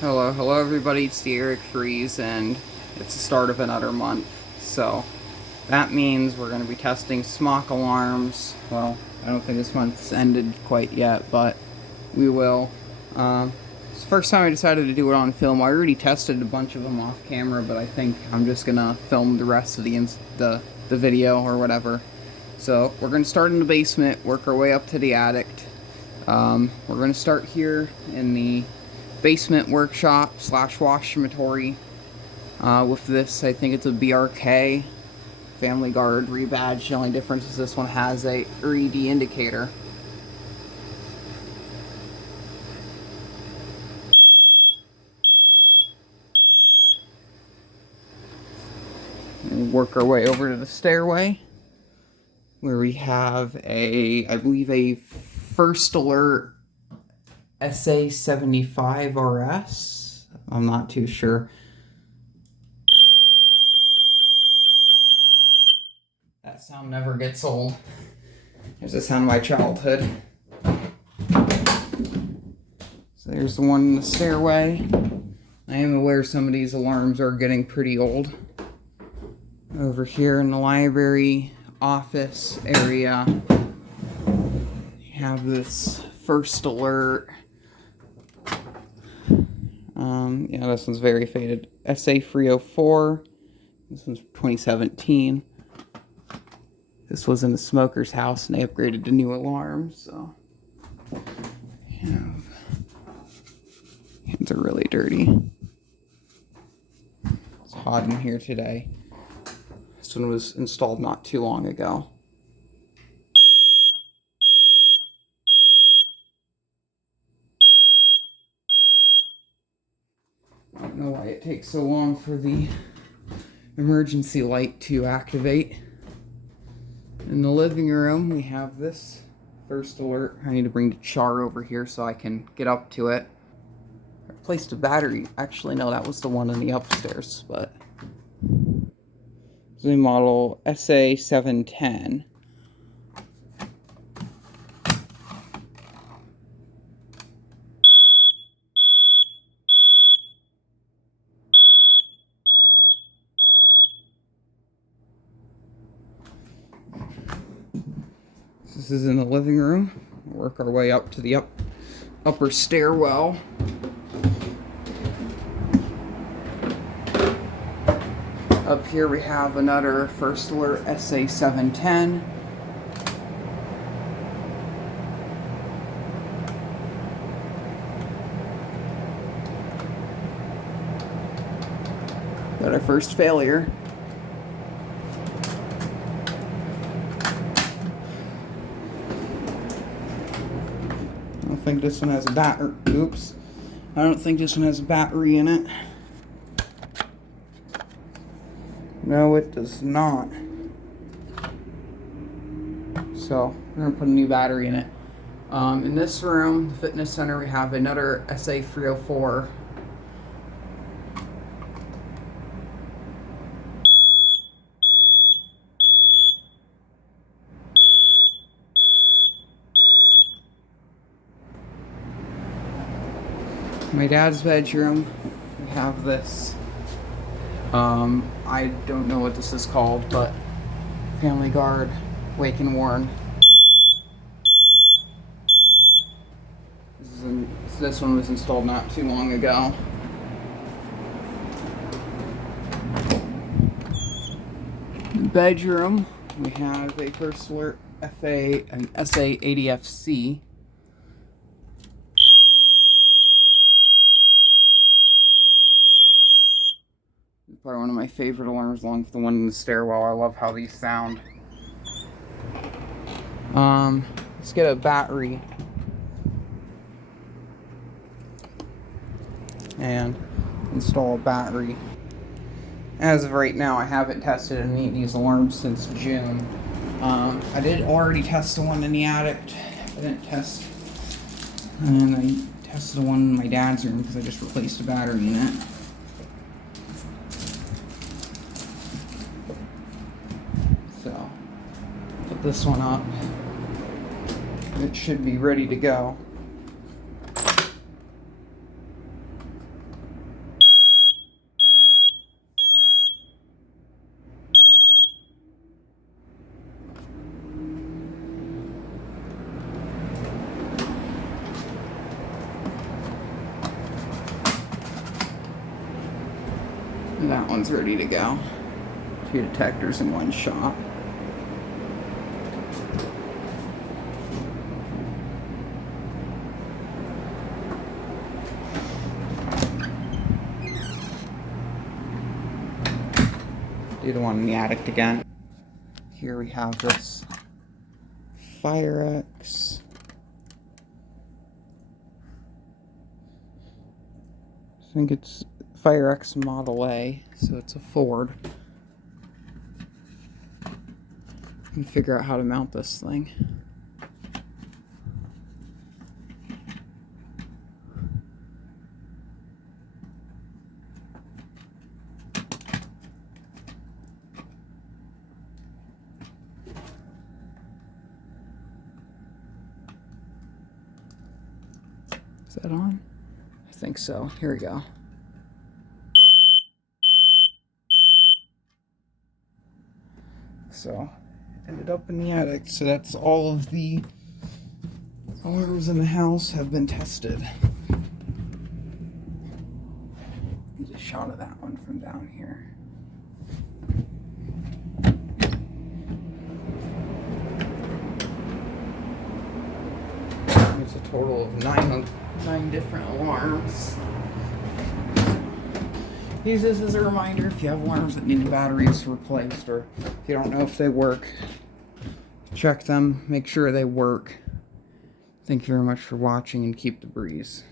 Hello everybody, it's the Eric Freeze, and it's the start of another month. So that means we're going to be testing smoke alarms. Well, I don't think this month's ended quite yet, but we will. It's the first time I decided to do it on film. I already tested a bunch of them off camera, but I think I'm just going to film the rest of the video or whatever. So we're going to start in the basement, work our way up to the attic. We're going to start here in the basement workshop / washmatory with this. I think it's a BRK Family Guard rebadge. The only difference is this one has a LED indicator. And work our way over to the stairway where we have I believe a First Alert SA75RS. I'm not too sure. That sound never gets old. There's the sound of my childhood. So there's the one in the stairway. I am aware some of these alarms are getting pretty old. Over here in the library office area, you have this First Alert. Yeah, this one's very faded. SA304. This one's 2017. This was in the smoker's house, and they upgraded to new alarms, so hands are really dirty. It's hot in here today. This one was installed not too long ago. I don't know why it takes so long for the emergency light to activate. In the living room, we have this First Alert. I need to bring the char over here so I can get up to it. I replaced a battery. Actually, no, that was the one in the upstairs, but it's the model SA710. This is in the living room. We'll work our way up to the upper stairwell. Up here we have another First Alert SA710. Got our first failure. I don't think this one has a battery. Oops. I don't think this one has a battery in it. No, it does not. So, we're going to put a new battery in it. In this room, the fitness center, we have another SA304. My dad's bedroom, we have this. I don't know what this is called, but Family Guard Wake and Warn. This one was installed not too long ago. The bedroom, we have a First Alert an SA80FC. Probably one of my favorite alarms, along with the one in the stairwell. I love how these sound. Let's get a battery and install a battery. As of right now, I haven't tested any of these alarms since June. I did already test the one in the attic. I didn't test, and I tested the one in my dad's room because I just replaced a battery in it. So, put this one up. It should be ready to go. And that one's ready to go. 2 detectors in one shot. Do the one in the attic again. Here we have this Fire-X. I think it's Fire-X Model A, so it's a Ford. And figure out how to mount this thing. Is that on? I think so. Here we go. So, ended up in the attic. So that's all of the alarms in the house have been tested. Get a shot of that one from down here. There's a total of nine different alarms. Use this as a reminder if you have alarms that need batteries replaced, or if you don't know if they work, check them, make sure they work. Thank you very much for watching, and keep the breeze.